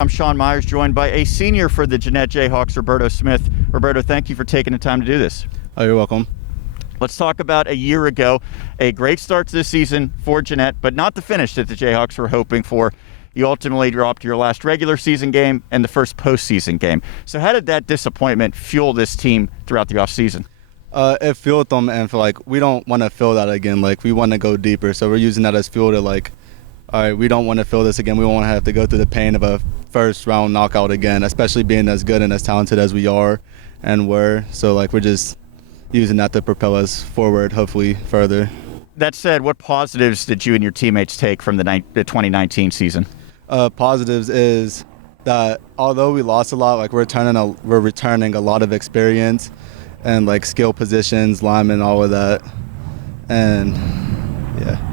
I'm Sean Myers, joined by a senior for the Jeannette Jayhawks, Berto Smith. Roberto, thank you for taking the time to do this. Oh, you're welcome. Let's talk about a year ago. A great start to the season for Jeannette, but not the finish that the Jayhawks were hoping for. You ultimately dropped your last regular season game and the first postseason game. So how did that disappointment fuel this team throughout the offseason? It fueled them, and we don't want to feel that again. We want to go deeper, so we're using that as fuel to all right, we don't want to feel this again. We won't have to go through the pain of a first round knockout again, especially being as good and as talented as we are and were. So we're just using that to propel us forward, hopefully further. That said, what positives did you and your teammates take from the 2019 season? Positives is that although we lost a lot, we're returning a lot of experience and skill positions, linemen, all of that. And yeah.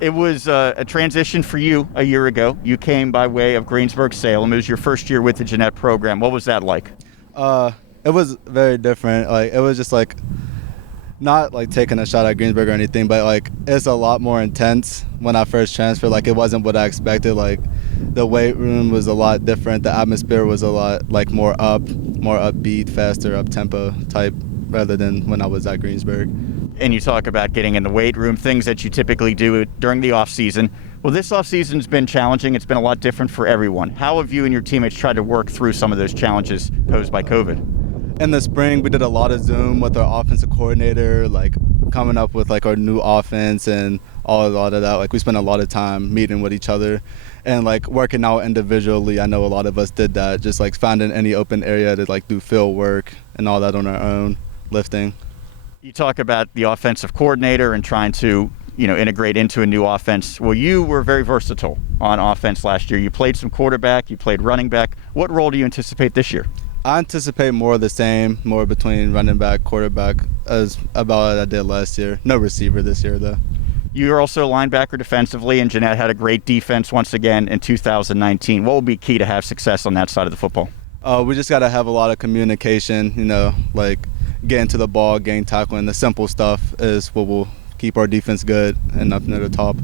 It was a transition for you a year ago. You came by way of Greensburg-Salem. It was your first year with the Jeannette program. What was that like? It was very different. It was just not taking a shot at Greensburg or anything, but it's a lot more intense when I first transferred. It wasn't what I expected. The weight room was a lot different. The atmosphere was a lot more upbeat, faster, up-tempo type rather than when I was at Greensburg. And you talk about getting in the weight room, things that you typically do during the off-season. Well, this off-season's been challenging. It's been a lot different for everyone. How have you and your teammates tried to work through some of those challenges posed by COVID? In the spring, we did a lot of Zoom with our offensive coordinator, coming up with our new offense and a lot of that. We spent a lot of time meeting with each other and working out individually. I know a lot of us did that, just finding any open area to do field work and all that on our own, lifting. You talk about the offensive coordinator and trying to, integrate into a new offense. Well, you were very versatile on offense last year. You played some quarterback, you played running back. What role do you anticipate this year? I anticipate more of the same, more between running back, quarterback, as about I did last year. No receiver this year, though. You're also a linebacker defensively, and Jeannette had a great defense once again in 2019. What will be key to have success on that side of the football? We just got to have a lot of communication, getting to the ball, getting tackling. The simple stuff is what will keep our defense good and up near the top.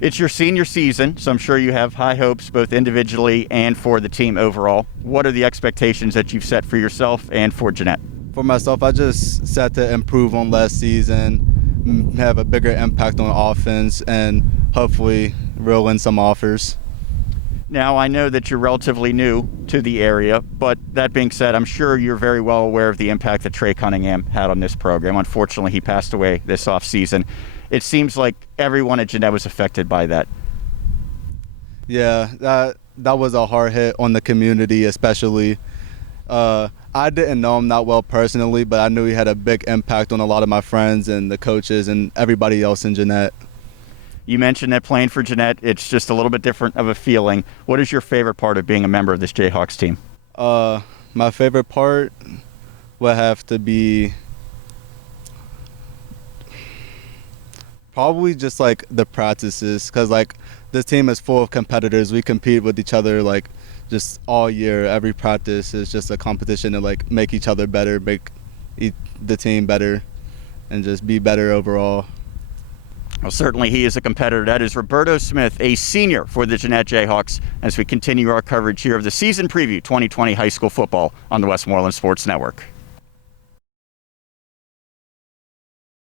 It's your senior season, so I'm sure you have high hopes both individually and for the team overall. What are the expectations that you've set for yourself and for Jeannette? For myself, I just set to improve on last season, have a bigger impact on offense, and hopefully reel in some offers. Now, I know that you're relatively new to the area, but that being said, I'm sure you're very well aware of the impact that Trey Cunningham had on this program. Unfortunately, he passed away this offseason. It seems like everyone at Jeannette was affected by that. Yeah, that was a hard hit on the community, especially. I didn't know him that well personally, but I knew he had a big impact on a lot of my friends and the coaches and everybody else in Jeannette. You mentioned that playing for Jeannette, it's just a little bit different of a feeling. What is your favorite part of being a member of this Jayhawks team? My favorite part would have to be probably just the practices, because this team is full of competitors. We compete with each other just all year. Every practice is just a competition to make each other better, make the team better, and just be better overall. Well, certainly he is a competitor. That is Berto Smith, a senior for the Jeannette Jayhawks, as we continue our coverage here of the season preview 2020 high school football on the Westmoreland Sports Network.